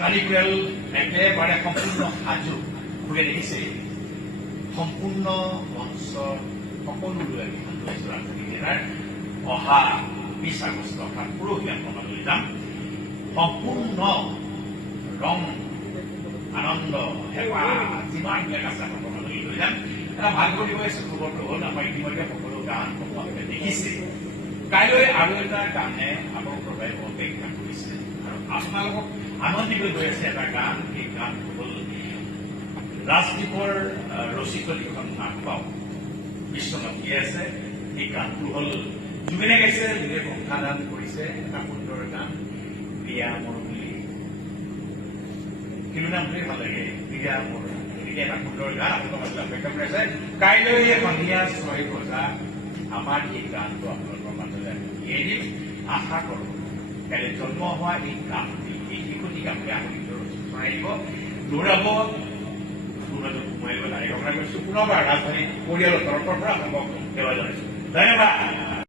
জাপানী পৰিয়াল একেবাৰে সম্পূৰ্ণ সাজু খুলে দেখিছে সম্পূৰ্ণ মঞ্চৰ সকলো লৈ আমি ৰাজধানী জিলাৰ অহা 20 আগষ্ট অৰ্থাৎ পৰহি আপোনালোকলৈ যাম সম্পূৰ্ণ ৰং আনন্দ হেঁপাহ যিমানবিলাক আছে আপোনালোকলৈ লৈ যাম এটা ভাল কৰিব আছে খবৰটো হ'ল আমাৰ ইতিমধ্যে সকলো গান আপোনালোকে দেখিছে কাইলৈ আৰু এটা গানে আপোনালোকৰ বাবে অপেক্ষা কৰিছে আৰু আপোনালোকক আনন্দিত হৈ আছে এটা গান এই গান হ'ল ৰাজদ্বীপৰ ৰচিত লিখন নাটক বিশ্বনাথ দিয়ে আছে এই গানটো হ'ল জুবিনে গাইছে জুবিনে কণ্ঠাদান কৰিছে এটা সুন্দৰ গান বিয়া মোৰ বুলি কিন্তু নাম বুলি ভাল লাগে বিয়া মোৰ গতিকে এটা সুন্দৰ গান আপোনালোকৰ মাজত অপেক্ষা কৰি আছে কাইলৈ সন্ধিয়া 6 বজাত আমাৰ এই গানটো আপোনালোকৰ মাজলৈ উলিয়াই দিম আশা কৰোঁ কাইলৈ জন্ম হোৱা এই গানটি এই শিশুটি গানটি আপুনি চলাই দিব দৌৰাব সোমাই দিব তাৰে ঘটনা কৰিছোঁ পুনৰবাৰ ৰাজধানী পৰিয়ালৰ তৰফৰ পৰা আপোনালোকক সেৱা জনাইছোঁ ধন্যবাদ।